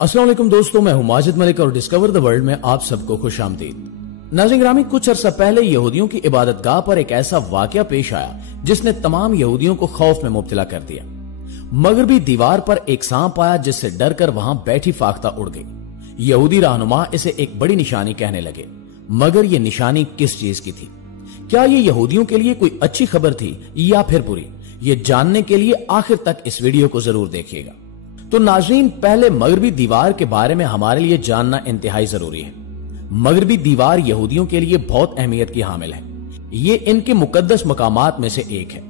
अस्सलाम वालेकुम दोस्तों, मैं हूं माजिद मलिक और डिस्कवर द वर्ल्ड में आप सबको खुश आमदीद। नाज़रीन ग्रामी, कुछ अरसा पहले यहूदियों की इबादतगाह पर एक ऐसा वाकया पेश आया जिसने तमाम यहूदियों को खौफ में मुब्तला कर दिया। मगरबी दीवार पर एक सांप आया जिससे डरकर वहां बैठी फाख्ता उड़ गई। यहूदी रहनुमा इसे एक बड़ी निशानी कहने लगे, मगर ये निशानी किस चीज की थी? क्या ये यहूदियों के लिए कोई अच्छी खबर थी या फिर बुरी? ये जानने के लिए आखिर तक इस वीडियो को जरूर देखिएगा। तो नाज़रीन, पहले मगरबी दीवार के बारे में हमारे लिए जानना इंतहाई जरूरी है। मगरबी दीवार यहूदियों के लिए बहुत अहमियत की हामिल है। ये इनके मुकद्दस मकामात में से एक है।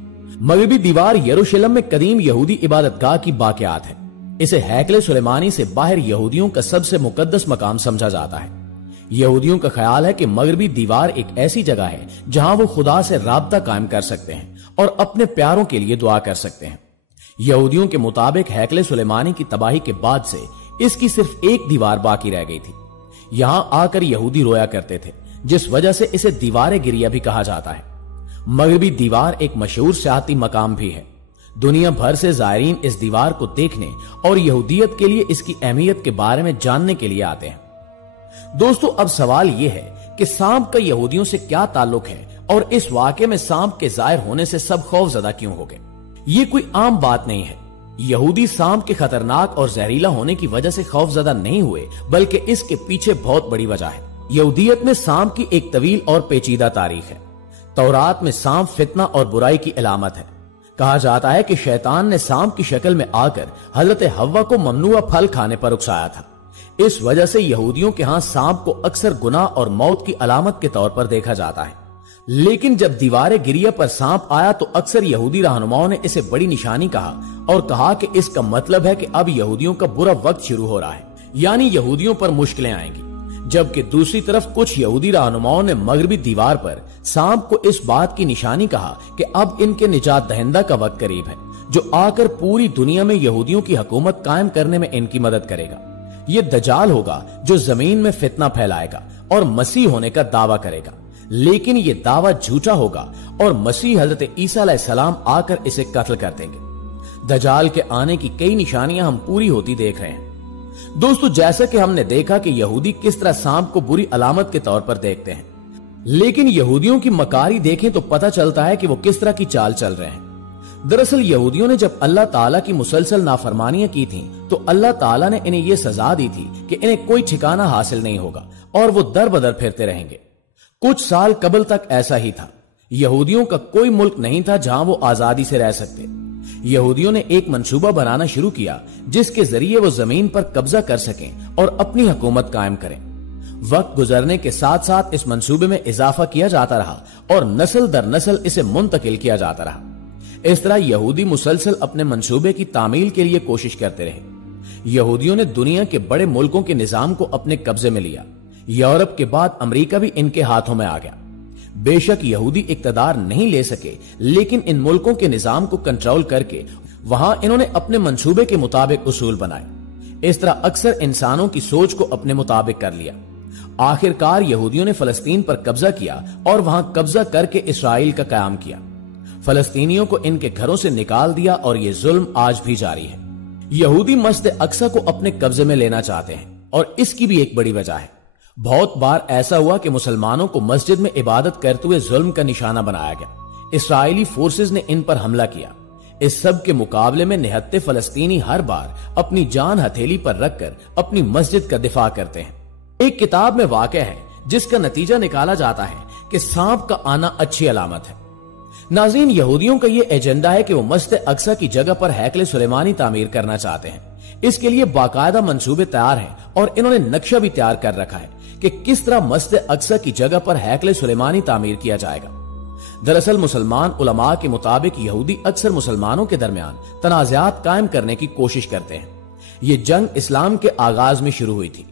मगरबी दीवार यरूशलेम में कदीम यहूदी इबादतगाह की बाक़ियात है। इसे हैकले सुलेमानी से बाहर यहूदियों का सबसे मुकद्दस मकाम समझा जाता है। यहूदियों का ख्याल है कि मगरबी दीवार एक ऐसी जगह है जहां वो खुदा से राब्ता कायम कर सकते हैं और अपने प्यारों के लिए दुआ कर सकते हैं। यहूदियों के मुताबिक हैकले सुलेमानी की तबाही के बाद से इसकी सिर्फ एक दीवार बाकी रह गई थी। यहां आकर यहूदी रोया करते थे, जिस वजह से इसे दीवार गिरिया भी कहा जाता है। मगरबी दीवार एक मशहूर सियाहती मकाम भी है। दुनिया भर से जायरीन इस दीवार को देखने और यहूदियत के लिए इसकी अहमियत के बारे में जानने के लिए आते हैं। दोस्तों, अब सवाल यह है कि सांप का यहूदियों से क्या ताल्लुक है और इस वाकये में सांप के जाहिर होने से सब खौफजदा क्यों हो गए? ये कोई आम बात नहीं है। यहूदी सांप के खतरनाक और जहरीला होने की वजह से खौफजदा नहीं हुए, बल्कि इसके पीछे बहुत बड़ी वजह है। यहूदियत में सांप की एक तवील और पेचीदा तारीख है। तौरात में सांप फितना और बुराई की अलामत है। कहा जाता है कि शैतान ने सांप की शक्ल में आकर हजरत हव्वा को ममनुआ फल खाने पर उकसाया था। इस वजह से यहूदियों के यहाँ सांप को अक्सर गुनाह और मौत की अलामत के तौर पर देखा जाता है। लेकिन जब दीवारे गिरिया पर सांप आया तो अक्सर यहूदी रहनुमाओं ने इसे बड़ी निशानी कहा और कहा कि इसका मतलब है कि अब यहूदियों का बुरा वक्त शुरू हो रहा है, यानी यहूदियों पर मुश्किलें आएंगी। जबकि दूसरी तरफ कुछ यहूदी रहनुमाओं ने मगरबी दीवार पर सांप को इस बात की निशानी कहा कि अब इनके निजात दहिंदा का वक्त करीब है, जो आकर पूरी दुनिया में यहूदियों की हुकूमत कायम करने में इनकी मदद करेगा। ये दजाल होगा जो जमीन में फितना फैलाएगा और मसीह होने का दावा करेगा। लेकिन ये दावा झूठा होगा और मसीह हजरत ईसा अलैहिस्सलाम आकर इसे कत्ल कर देंगे। दजाल के आने की कई निशानियां हम पूरी होती देख रहे हैं। दोस्तों, जैसा कि हमने देखा कि यहूदी किस तरह सांप को बुरी अलामत के तौर पर देखते हैं, लेकिन यहूदियों की मकारी देखें तो पता चलता है कि वो किस तरह की चाल चल रहे हैं। दरअसल यहूदियों ने जब अल्लाह ताला की मुसलसल नाफरमानियां की थी तो अल्लाह ताला ने इन्हें यह सजा दी थी कि इन्हें कोई ठिकाना हासिल नहीं होगा और वो दर बदर फिरते रहेंगे। कुछ साल कबल तक ऐसा ही था। यहूदियों का कोई मुल्क नहीं था जहां वो आजादी से रह सकते। यहूदियों ने एक मंसूबा बनाना शुरू किया जिसके जरिए वो जमीन पर कब्जा कर सकें और अपनी हुकूमत कायम करें। वक्त गुजरने के साथ साथ इस मंसूबे में इजाफा किया जाता रहा और नस्ल दर नस्ल इसे मुंतकिल किया जाता रहा। इस तरह यहूदी मुसलसल अपने मंसूबे की तामील के लिए कोशिश करते रहे। यहूदियों ने दुनिया के बड़े मुल्कों के निजाम को अपने कब्जे में लिया। यूरोप के बाद अमेरिका भी इनके हाथों में आ गया। बेशक यहूदी इक्तदार नहीं ले सके, लेकिन इन मुल्कों के निजाम को कंट्रोल करके वहां इन्होंने अपने मंसूबे के मुताबिक उसूल बनाए। इस तरह अक्सर इंसानों की सोच को अपने मुताबिक कर लिया। आखिरकार यहूदियों ने फलस्तीन पर कब्जा किया और वहां कब्जा करके इसराइल का कयाम किया। फलस्तीनियों को इनके घरों से निकाल दिया और ये जुल्म आज भी जारी है। यहूदी मस्जिद अक्सा को अपने कब्जे में लेना चाहते हैं और इसकी भी एक बड़ी वजह है। बहुत बार ऐसा हुआ कि मुसलमानों को मस्जिद में इबादत करते हुए जुल्म का निशाना बनाया गया। इसराइली फोर्सेस ने इन पर हमला किया। इस सब के मुकाबले में निहत्ते फलस्तीनी हर बार अपनी जान हथेली पर रखकर अपनी मस्जिद का दिफा करते हैं। एक किताब में वाक़या है जिसका नतीजा निकाला जाता है कि सांप का आना अच्छी अलामत है। नाज़रीन, यहूदियों का यह एजेंडा है कि वो मस्जिद अक्सा की जगह पर हैकले सुलेमानी तामीर करना चाहते हैं। इसके लिए बाकायदा मंसूबे तैयार हैं और इन्होंने नक्शा भी तैयार कर रखा है कि किस तरह मस्जिद अक्सा की जगह पर हैकले सुलेमानी तामीर किया जाएगा। दरअसल मुसलमान उलमा के मुताबिक यहूदी अक्सर मुसलमानों के दरमियान तनाज़ात कायम करने की कोशिश करते हैं। ये जंग इस्लाम के आगाज में शुरू हुई थी।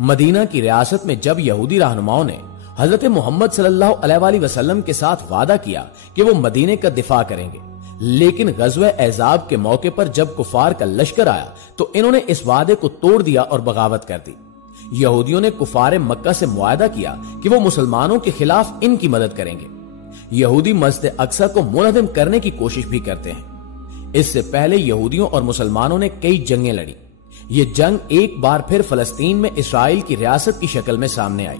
मदीना की रियासत में जब यहूदी रहनुमाओं ने हजरत मोहम्मद सल्लल्लाहु अलैहि वसल्लम के साथ वादा किया कि वो मदीने का दिफा करेंगे, लेकिन गज़वे एज़ाब के मौके पर जब कुफार का लश्कर आया तो इन्होंने इस वादे को तोड़ दिया और बगावत कर दी। यहूदियों ने कुफारे मक्का से मुआहदा किया कि वो मुसलमानों के खिलाफ इनकी मदद करेंगे। यहूदी मस्जिद अक्सा को मुनहदम करने की कोशिश भी करते हैं। इससे पहले यहूदियों और मुसलमानों ने कई जंगें लड़ी। ये जंग एक बार फिर फलस्तीन में इसराइल की रियासत की शक्ल में सामने आई।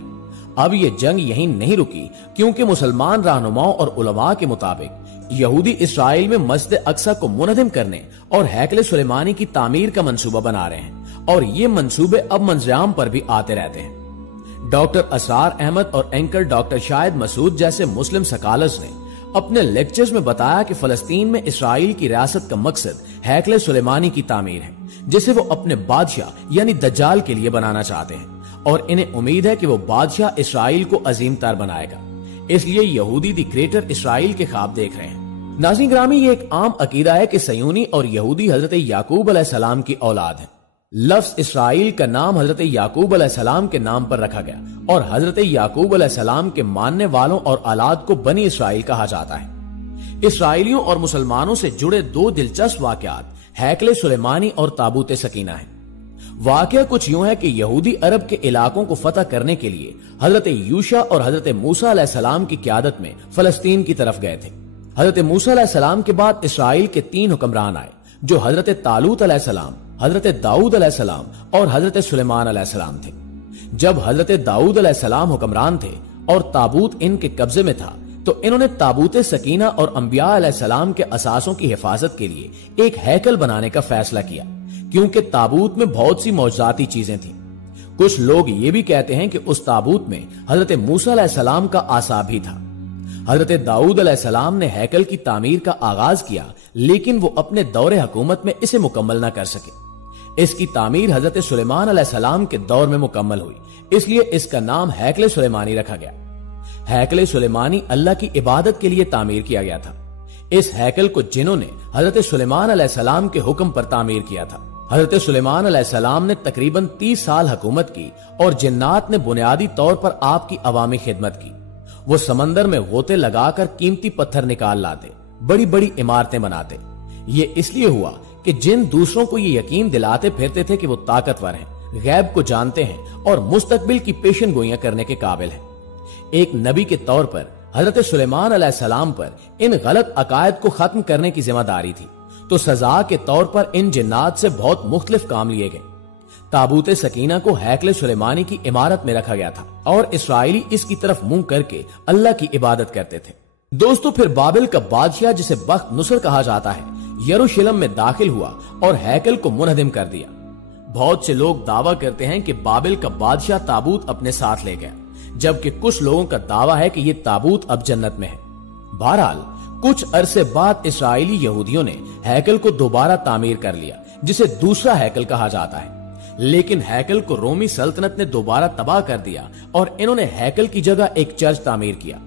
अब ये जंग यहीं नहीं रुकी, क्योंकि मुसलमान रहनुमाओं और उलमा के मुताबिक यहूदी इसराइल में मस्जिद अक्सा को मुनहदिम करने और हैकल सुलेमानी की तामीर का मंसूबा बना रहे हैं, और ये मंसूबे अब मंजराम पर भी आते रहते हैं। डॉक्टर असरार अहमद और एंकर डॉक्टर शाहिद मसूद जैसे मुस्लिम सकालर्स ने अपने लेक्चर्स में बताया कि फलस्तीन में इसराइल की रियासत का मकसद हैकल सुलेमानी की तामीर है, जिसे वो अपने बादशाह यानी दज्जाल के लिए बनाना चाहते हैं, और इन्हें उम्मीद है कि वो बादशाह इसराइल को अजीम तर बनाएगा। इसलिए यहूदी दी ग्रेटर इसराइल के ख्वाब देख रहे हैं। नाज़रीन ग्रामी, ये एक आम अकीदा है कि सयूनी और यहूदी हजरत याकूब अलैहिस्सलाम की औलाद है। लफ्ज इसराइल का नाम हजरत याकूब अलैहिस्सलाम के नाम पर रखा गया, और हजरत याकूब अलैहिस्सलाम के मानने वालों और औलाद को बनी इसराइल कहा जाता है। इसराइलियों और मुसलमानों से जुड़े दो दिलचस्प वाकयात हैकल सुलेमानी और ताबूत सकीना है। वाकया कुछ यूं है कि यहूदी अरब के इलाकों को फतह करने के लिए हजरत यूशा और हजरत मूसा अलैहिस्सलाम की क़यादत में फलस्तीन की तरफ गए थे। हजरत मूसा अलैहिस्सलाम के बाद इसराइल के 3 हुक्मरान आए, जो हजरत तालूत अलैहिस्सलाम, हजरत दाऊद अलैहिस्सलाम और हजरत सुलेमान अलैहिस्सलाम थे। जब हजरत दाऊद अलैहिस्सलाम हुक्मरान थे और ताबूत इनके कब्जे में था, तो इन्होंने ताबूत सकीना और अंबिया अलैहिस्सलाम के असासों की हिफाजत के लिए एक हैकल बनाने का फैसला किया, क्योंकि ताबूत में बहुत सी मौजूदाती चीजें थीं। कुछ लोग ये भी कहते हैं कि उस ताबूत में हजरत मूसा अलैहिस्सलाम का आसा भी था। हजरत दाऊद अलैहिस्सलाम ने हैकल की तामीर का आगाज किया, लेकिन वो अपने दौरे हुकूमत में इसे मुकम्मल न कर सके। इसकी तामीर हजरत सुलेमान अलैहिस्सलाम के दौर में मुकम्मल हुई, इसलिए इसका नाम हैकल सुलेमानी रखा गया। हैकल सुलेमानी अल्लाह की इबादत के लिए तामीर किया गया था। इस हैकल को जिन्होंने हजरत सुलेमान अलैहिस्सलाम के हुक्म पर तामीर किया था। हजरत सुलेमान अलैहिस्सलाम ने तकरीबन 30 साल हुकूमत की, और जिन्नात ने बुनियादी तौर पर आपकी अवामी खिदमत की। वो समंदर में गोते लगाकर कीमती पत्थर निकाल लाते, बड़ी बड़ी इमारतें बनाते। ये इसलिए हुआ कि जिन दूसरों को ये यकीन दिलाते फिरते थे कि वो ताकतवर हैं, गैब को जानते हैं और मुस्तकबिल की पेशन गोइयां करने के काबिल हैं। एक नबी के तौर पर हजरत सुलेमान अलैहिस्सलाम पर इन गलत अकायद को खत्म करने की जिम्मेदारी थी, तो सजा के तौर पर इन जिन्नात से बहुत मुख्तलिफ काम लिए गए। ताबूत सकीना को हैकल सुलेमानी की इमारत में रखा गया था, और इसराइली इसकी तरफ मुंह करके अल्लाह की इबादत करते थे। दोस्तों, फिर बाबिल का बादशाह, जिसे बख्त नुसर कहा जाता है, यरूशलेम में दाखिल हुआ और हैकल को मुनहदिम कर दिया। बहुत से लोग दावा करते हैं कि बाबिल का बादशाह ताबूत अपने साथ ले गया, जबकि कुछ लोगों का दावा है कि यह ताबूत अब जन्नत में है। बहरहाल, कुछ अरसे बाद इसराइली यहूदियों ने हैकल को दोबारा तामीर कर लिया, जिसे दूसरा हैकल कहा जाता है। लेकिन हैकल को रोमी सल्तनत ने दोबारा तबाह कर दिया, और इन्होंने हैकल की जगह एक चर्च तामीर किया।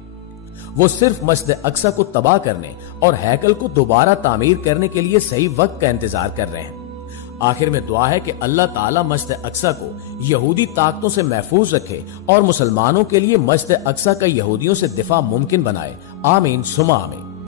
वो सिर्फ मस्जिद अक्सा को तबाह करने और हैकल को दोबारा तामीर करने के लिए सही वक्त का इंतजार कर रहे हैं। आखिर में दुआ है कि अल्लाह ताला मस्जिद अक्सा को यहूदी ताकतों से महफूज रखे और मुसलमानों के लिए मस्जिद अक्सा का यहूदियों से दिफा मुमकिन बनाए। आमीन सुमा आमीन।